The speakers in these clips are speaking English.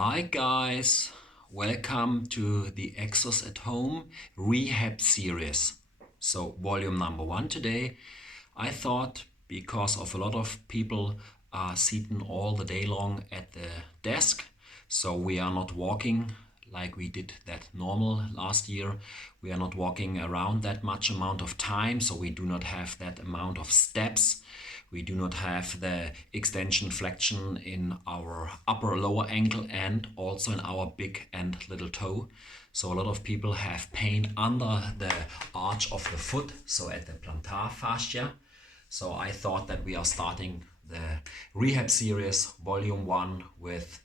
Hi guys, welcome to the EXOS at Home Rehab series. So volume number 1 today. I thought because of a lot of people are sitting all the day long at the desk, so we are not walking like we did that normal last year. We are not walking around that much amount of time, so we do not have that amount of steps. We do not have the extension flexion in our upper lower ankle and also in our big and little toe. So a lot of people have pain under the arch of the foot, so at the plantar fascia. So I thought that we are starting the rehab series volume 1 with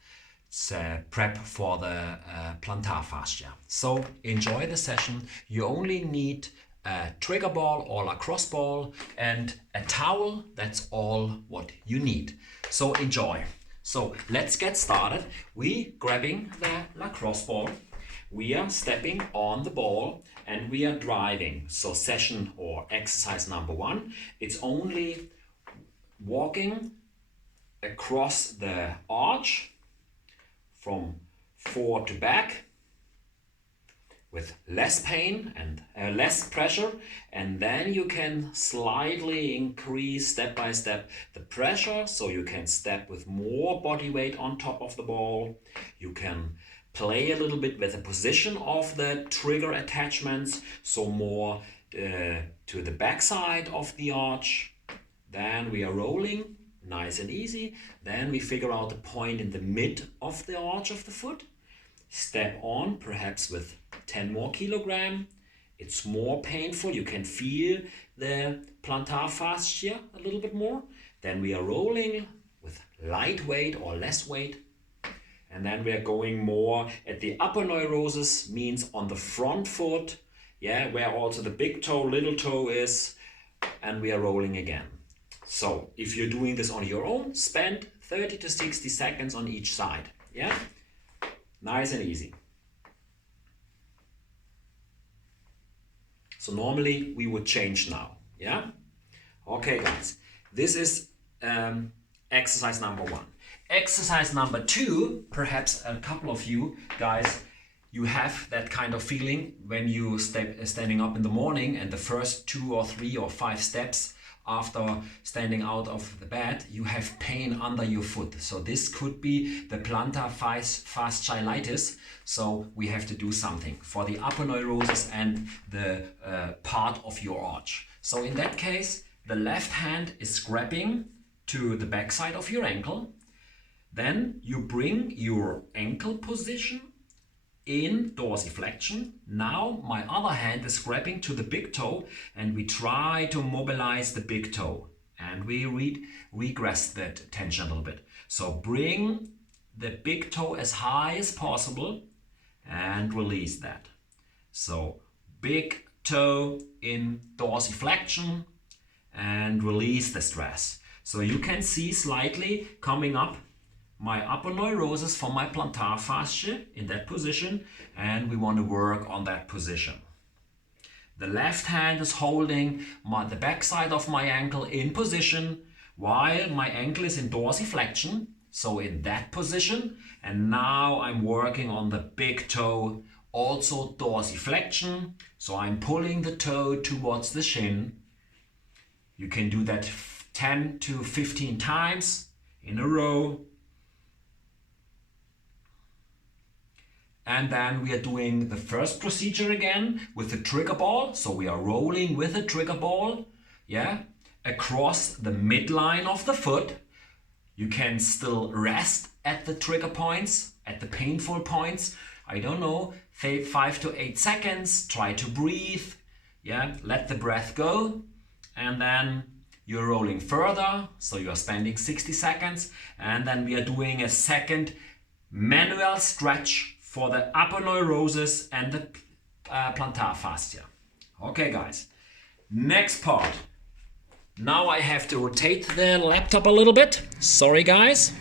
prep for the plantar fascia. So enjoy the session. You only need a trigger ball or lacrosse ball and a towel. That's all what you need. So enjoy. So let's get started. We grabbing the lacrosse ball. We are stepping on the ball and we are driving. So session or exercise number 1, it's only walking across the arch from forward to back with less pain and less pressure, and then you can slightly increase step by step the pressure, so you can step with more body weight on top of the ball. You can play a little bit with the position of the trigger attachments, so more to the back side of the arch. Then we are rolling, nice and easy. Then we figure out the point in the mid of the arch of the foot. Step on, perhaps with 10 more kilogram. It's more painful. You can feel the plantar fascia a little bit more. Then we are rolling with light weight or less weight. And then we are going more at the upper neurosis, means on the front foot, where also the big toe, little toe is, and we are rolling again. So if you're doing this on your own, spend 30 to 60 seconds on each side. Nice and easy. So normally we would change now. Okay guys, this is exercise number 1. Exercise number 2, perhaps a couple of you guys, you have that kind of feeling when you standing up in the morning and the first 2 or 3 or 5 steps after standing out of the bed, you have pain under your foot. So this could be the plantar fasciitis. So we have to do something for the upper neurosis and the part of your arch. So in that case, the left hand is grabbing to the back side of your ankle. Then you bring your ankle position in dorsiflexion. Now my other hand is grabbing to the big toe and we try to mobilize the big toe and we regress that tension a little bit. So bring the big toe as high as possible and release that. So big toe in dorsiflexion and release the stress. So you can see slightly coming up my upper neurosis from my plantar fascia in that position, and we want to work on that position. The left hand is holding the back side of my ankle in position while my ankle is in dorsiflexion, so in that position, and now I'm working on the big toe, also dorsiflexion, so I'm pulling the toe towards the shin. You can do that 10 to 15 times in a row. And then we are doing the first procedure again with the trigger ball. So we are rolling with the trigger ball, across the midline of the foot. You can still rest at the trigger points, at the painful points. I don't know, 5 to 8 seconds. Try to breathe. Let the breath go. And then you're rolling further. So you are spending 60 seconds. And then we are doing a second manual stretch for the upper neurosis and the plantar fascia. Okay guys, next part. Now I have to rotate the laptop a little bit. Sorry guys.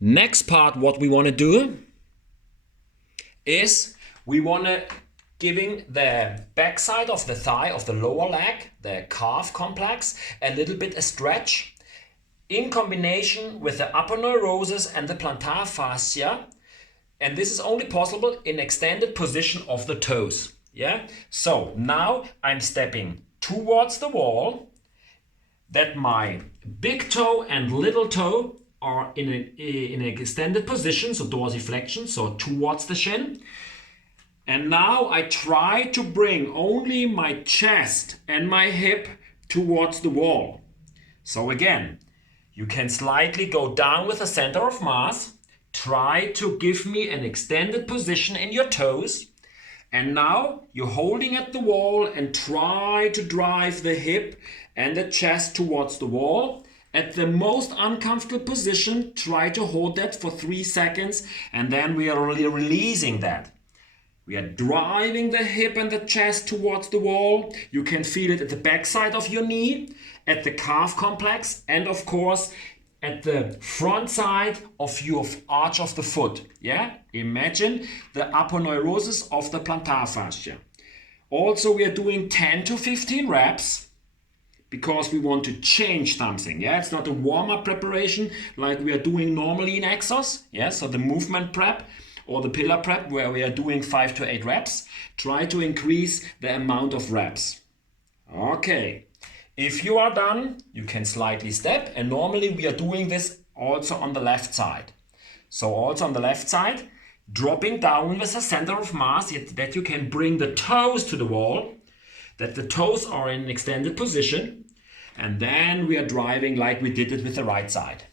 Next part, what we want to do is we want to giving the backside of the thigh of the lower leg, the calf complex, a little bit a stretch in combination with the aponeurosis and the plantar fascia. And this is only possible in extended position of the toes. Yeah. So now I'm stepping towards the wall, that my big toe and little toe are in an extended position, so dorsiflexion, so towards the shin. And now I try to bring only my chest and my hip towards the wall. So again, you can slightly go down with the center of mass, try to give me an extended position in your toes. And now you're holding at the wall and try to drive the hip and the chest towards the wall. At the most uncomfortable position, try to hold that for 3 seconds, and then we are really releasing that. We are driving the hip and the chest towards the wall. You can feel it at the backside of your knee, at the calf complex, and of course at the front side of your arch of the foot. Yeah? Imagine the aponeurosis of the plantar fascia. Also, we are doing 10 to 15 reps because we want to change something. Yeah, it's not a warm-up preparation like we are doing normally in EXOS. Yeah, so the movement prep or the pillar prep where we are doing 5 to 8 reps. Try to increase the amount of reps. Okay. If you are done, you can slightly step, and normally we are doing this also on the left side. So also on the left side, dropping down with a center of mass that you can bring the toes to the wall, that the toes are in an extended position, and then we are driving like we did it with the right side.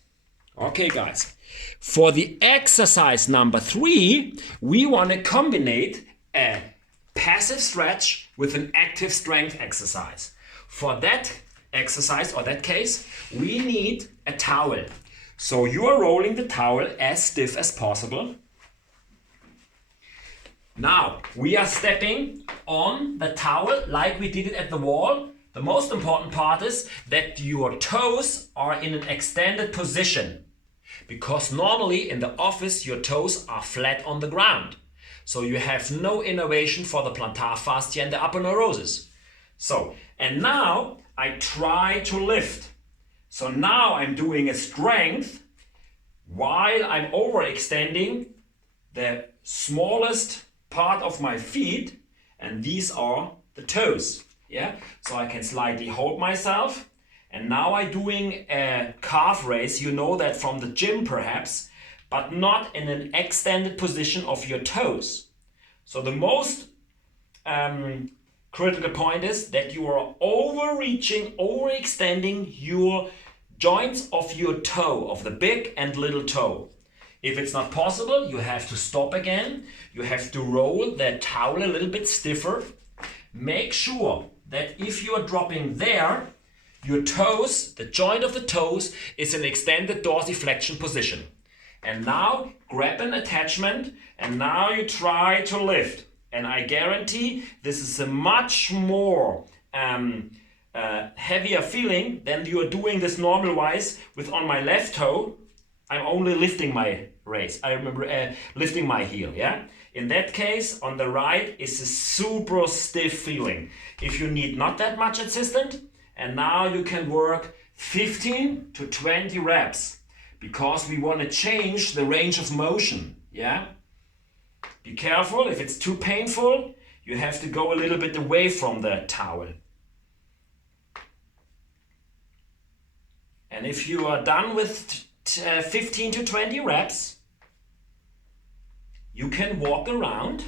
Okay, guys. For the exercise number 3, we want to combine a passive stretch with an active strength exercise. For that exercise or that case, we need a towel. So you are rolling the towel as stiff as possible. Now we are stepping on the towel like we did it at the wall. The most important part is that your toes are in an extended position, because normally in the office your toes are flat on the ground. So you have no innervation for the plantar fascia and the aponeurosis. So, and now I try to lift. So now I'm doing a strength while I'm overextending the smallest part of my feet, and these are the toes. Yeah, so I can slightly hold myself, and now I'm doing a calf raise. You know that from the gym perhaps, but not in an extended position of your toes. So the most critical point is that you are overreaching, overextending your joints of your toe, of the big and little toe. If it's not possible, you have to stop again. You have to roll the towel a little bit stiffer. Make sure that if you are dropping there, your toes, the joint of the toes, is in extended dorsiflexion position. And now grab an attachment, and now you try to lift. And I guarantee this is a much more heavier feeling than you are doing this normal wise with on my left toe. I'm only lifting my raise. I remember lifting my heel, yeah? In that case, on the right is a super stiff feeling. If you need not that much assistance, and now you can work 15 to 20 reps, because we want to change the range of motion, yeah? Be careful, if it's too painful, you have to go a little bit away from the towel. And if you are done with 15 to 20 reps, you can walk around,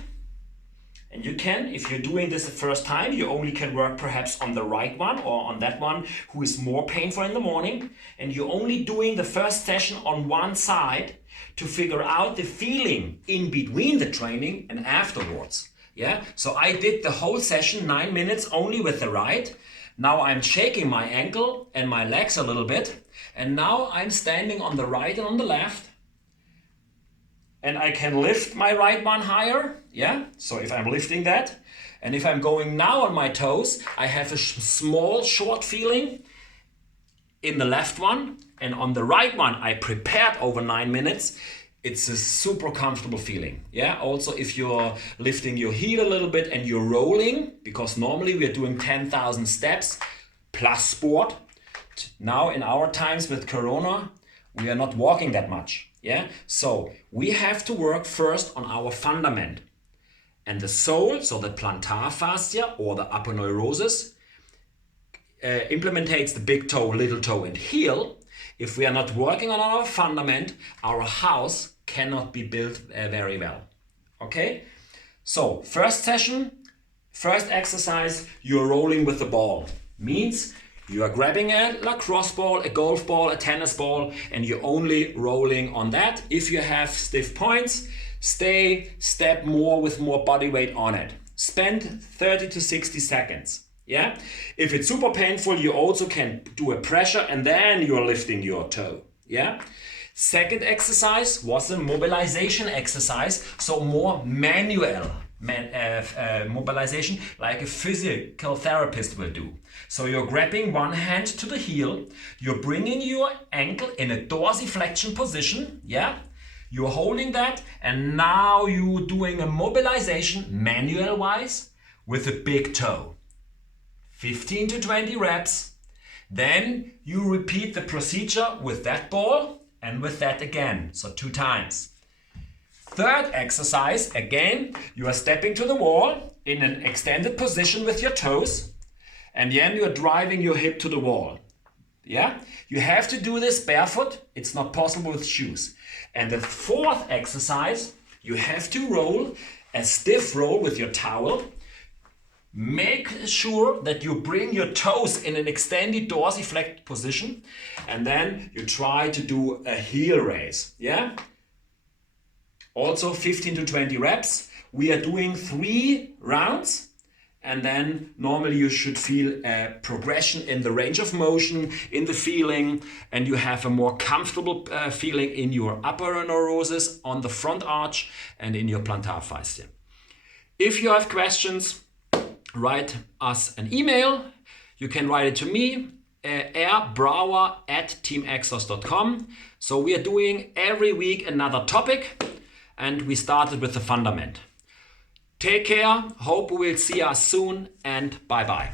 and you can, if you're doing this the first time, you only can work perhaps on the right one or on that one who is more painful in the morning, and you're only doing the first session on one side to figure out the feeling in between the training and afterwards. Yeah, so I did the whole session 9 minutes only with the right. Now I'm shaking my ankle and my legs a little bit, and now I'm standing on the right and on the left, and I can lift my right one higher. Yeah, so if I'm lifting that, and if I'm going now on my toes, I have a small short feeling in the left one, and on the right one I prepared over 9 minutes. It's a super comfortable feeling. Yeah, also if you're lifting your heel a little bit and you're rolling, because normally we are doing 10,000 steps plus sport. Now in our times with Corona, we are not walking that much. Yeah, so we have to work first on our fundament. And the sole, so the plantar fascia or the aponeurosis, implementates the big toe, little toe, and heel. If we are not working on our fundament, our house cannot be built very well. Okay? So, first session, first exercise, you're rolling with the ball. Means you are grabbing a lacrosse ball, a golf ball, a tennis ball, and you're only rolling on that. If you have stiff points, step more with more body weight on it. Spend 30 to 60 seconds. Yeah? If it's super painful, you also can do a pressure and then you're lifting your toe. Yeah? Second exercise was a mobilization exercise, so more manual mobilization like a physical therapist will do. So you're grabbing one hand to the heel, you're bringing your ankle in a dorsiflexion position, yeah? You're holding that, and now you're doing a mobilization manual wise with a big toe. 15 to 20 reps. Then you repeat the procedure with that ball and with that again, so 2 times. Third exercise, again, you are stepping to the wall in an extended position with your toes, and then you are driving your hip to the wall. Yeah? You have to do this barefoot. It's not possible with shoes. And the fourth exercise, you have to roll a stiff roll with your towel. Make sure that you bring your toes in an extended dorsiflexion position, and then you try to do a heel raise. Yeah? Also 15 to 20 reps. We are doing 3 rounds, and then normally you should feel a progression in the range of motion, in the feeling, and you have a more comfortable feeling in your aponeurosis on the front arch and in your plantar fascia. If you have questions, write us an email. You can write it to me, airbrower@teamexos.com. So we are doing every week another topic, and we started with the fundament. Take care, hope we will see us soon, and bye-bye.